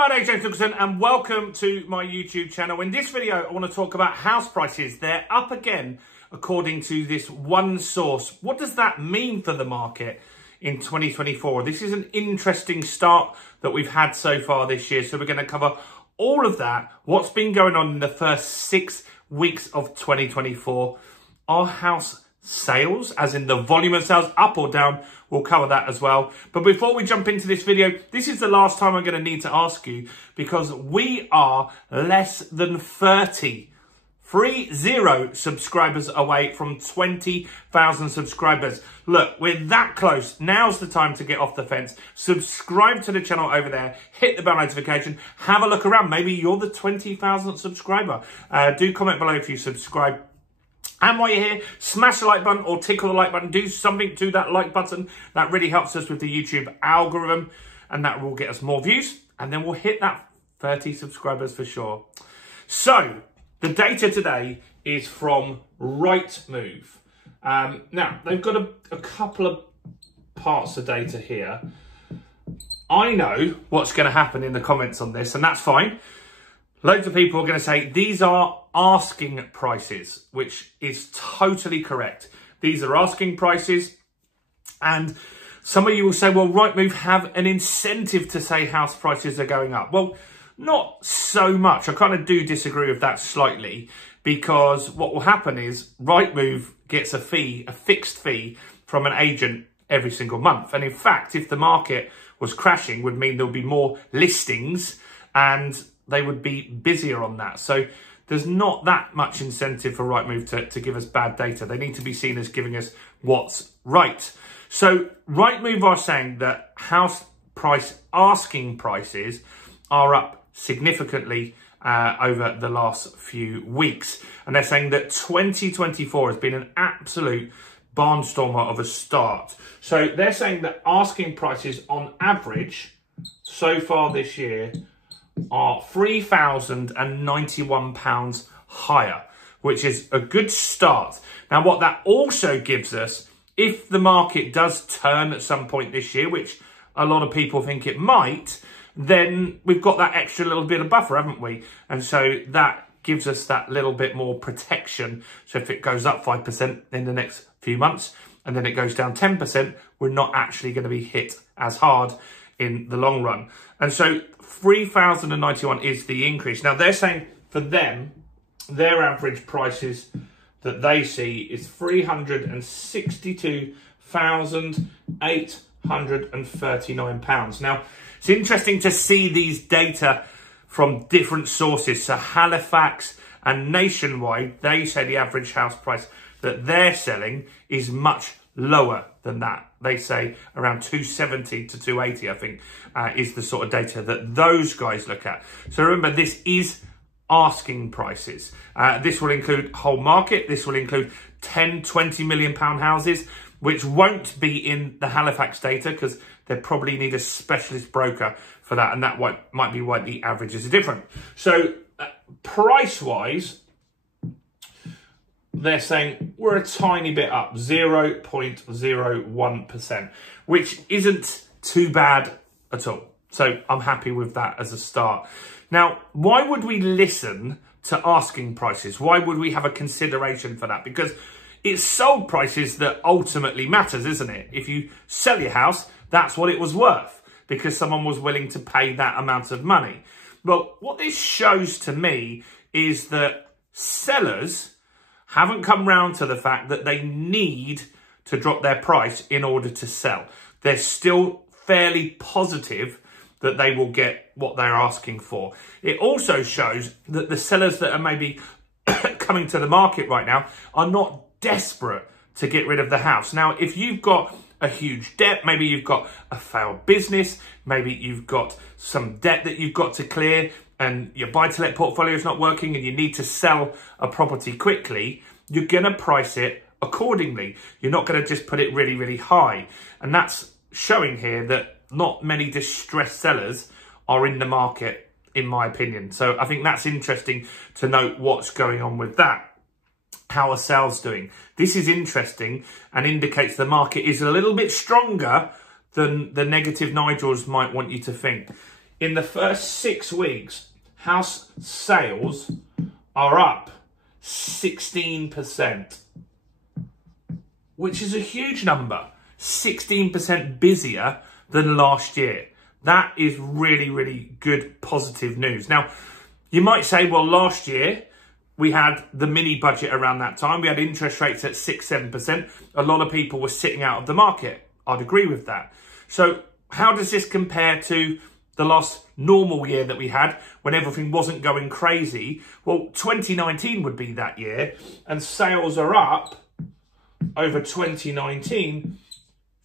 my name's James Nicholson and welcome to my YouTube channel. In this video, I want to talk about house prices. They're up again, according to this one source. What does that mean for the market in 2024? This is an interesting start that we've had so far this year. So we're going to cover all of that, what's been going on in the first 6 weeks of 2024. Are house sales, as in the volume of sales, up or down? We'll cover that as well. But before we jump into this video, this is the last time I'm going to need to ask you, because we are less than 30 subscribers away from 20,000 subscribers. Look, we're that close. Now's the time to get off the fence. Subscribe to the channel over there. Hit the bell notification. Have a look around. Maybe you're the 20,000th subscriber. Do comment below if you subscribe. And while you're here, smash the like button or tickle the like button. Do something to that like button. That really helps us with the YouTube algorithm, and that will get us more views. And then we'll hit that 30 subscribers for sure. So the data today is from Rightmove. Now, they've got a couple of parts of data here. I know what's going to happen in the comments on this, and that's fine. Loads of people are going to say these are asking prices, which is totally correct. These are asking prices. And some of you will say, well, Rightmove have an incentive to say house prices are going up. Well, not so much. I kind of do disagree with that slightly, because what will happen is Rightmove gets a fee, a fixed fee from an agent every single month. And in fact, if the market was crashing, would mean there'll be more listings and they would be busier on that. So there's not that much incentive for Rightmove to give us bad data. They need to be seen as giving us what's right. So Rightmove are saying that house price asking prices are up significantly over the last few weeks. And they're saying that 2024 has been an absolute barnstormer of a start. So they're saying that asking prices on average so far this year are £3,091 higher, which is a good start. Now, what that also gives us, if the market does turn at some point this year, which a lot of people think it might, then we've got that extra little bit of buffer, haven't we? And so that gives us that little bit more protection. So if it goes up 5% in the next few months and then it goes down 10%, we're not actually going to be hit as hard in the long run. And so 3,091 is the increase. Now they're saying for them, their average prices that they see is £362,839. Now it's interesting to see these data from different sources. So Halifax and Nationwide, they say the average house price that they're selling is much lower than that. They say around 270 to 280, I think, is the sort of data that those guys look at. So remember, this is asking prices. This will include whole market. This will include 10, 20 million pound houses, which won't be in the Halifax data because they probably need a specialist broker for that. And that might be why the averages are different. So price-wise, they're saying we're a tiny bit up, 0.01%, which isn't too bad at all. So I'm happy with that as a start. Now, why would we listen to asking prices? Why would we have a consideration for that? Because it's sold prices that ultimately matters, isn't it? If you sell your house, that's what it was worth because someone was willing to pay that amount of money. Well, what this shows to me is that sellers haven't come round to the fact that they need to drop their price in order to sell. They're still fairly positive that they will get what they're asking for. It also shows that the sellers that are maybe coming to the market right now are not desperate to get rid of the house. Now, if you've got a huge debt, maybe you've got a failed business, maybe you've got some debt that you've got to clear, and your buy-to-let portfolio is not working and you need to sell a property quickly, you're going to price it accordingly. You're not going to just put it really, really high. And that's showing here that not many distressed sellers are in the market, in my opinion. So I think that's interesting to note what's going on with that. How are sales doing? This is interesting and indicates the market is a little bit stronger than the negative Nigels might want you to think. in the first 6 weeks, house sales are up 16%, which is a huge number. 16% busier than last year. That is really, really good, positive news. Now, you might say, well, last year we had the mini budget around that time. We had interest rates at 6-7%. A lot of people were sitting out of the market. I'd agree with that. So how does this compare to the last normal year that we had when everything wasn't going crazy? Well, 2019 would be that year, and sales are up over 2019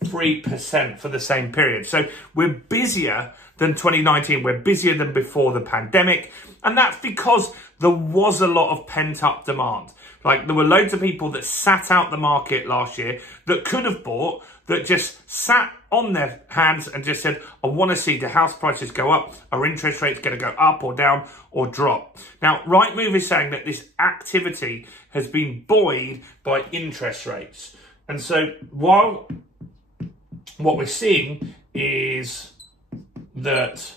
3% for the same period. So we're busier than 2019. We're busier than before the pandemic. And that's because there was a lot of pent-up demand. Like, there were loads of people that sat out the market last year that could have bought, that just sat on their hands and just said, I want to see the house prices go up. Are interest rates going to go up or down or drop? Now, Rightmove is saying that this activity has been buoyed by interest rates. And so while what we're seeing is that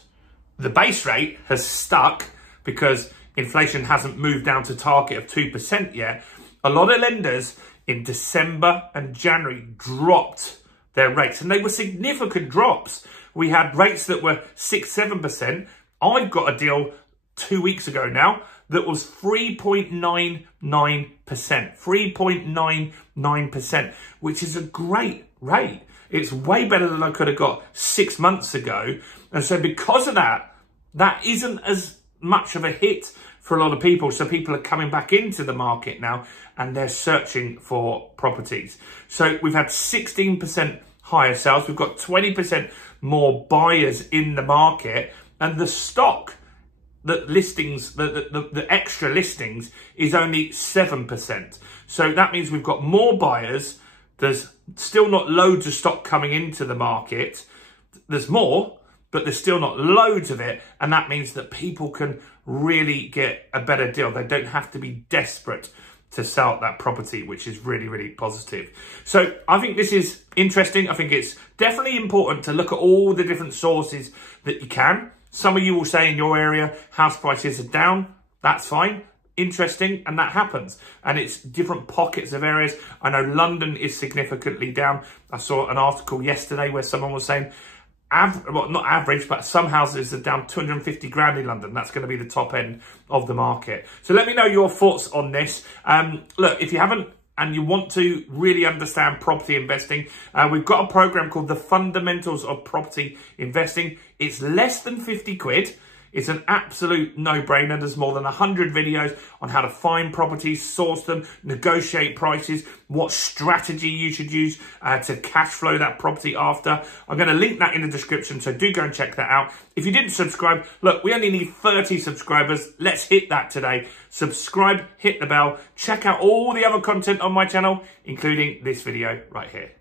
the base rate has stuck because inflation hasn't moved down to target of 2% yet, a lot of lenders in December and January dropped their rates, and they were significant drops. We had rates that were 6-7%. I got a deal 2 weeks ago now that was 3.99%, 3.99%, which is a great rate. It's way better than I could have got 6 months ago. And so because of that, that isn't as much of a hit for a lot of people. So people are coming back into the market now and they're searching for properties. So we've had 16% higher sales. We've got 20% more buyers in the market, and the stock, the listings, the extra listings is only 7%. So that means we've got more buyers. There's still not loads of stock coming into the market. There's more, but there's still not loads of it. And that means that people can really get a better deal. They don't have to be desperate to sell that property, which is really, really positive. So I think this is interesting. I think it's definitely important to look at all the different sources that you can. Some of you will say in your area, house prices are down. That's fine. Interesting, and that happens, and it's different pockets of areas. I know London is significantly down. I saw an article yesterday where someone was saying, well, not average, but some houses are down 250 grand in London. That's going to be the top end of the market. So let me know your thoughts on this. Look, if you haven't and you want to really understand property investing, we've got a program called The Fundamentals of Property Investing. It's less than 50 quid. It's an absolute no-brainer. There's more than 100 videos on how to find properties, source them, negotiate prices, what strategy you should use to cash flow that property after. I'm going to link that in the description, so do go and check that out. If you didn't subscribe, look, we only need 30 subscribers. Let's hit that today. Subscribe, hit the bell, check out all the other content on my channel, including this video right here.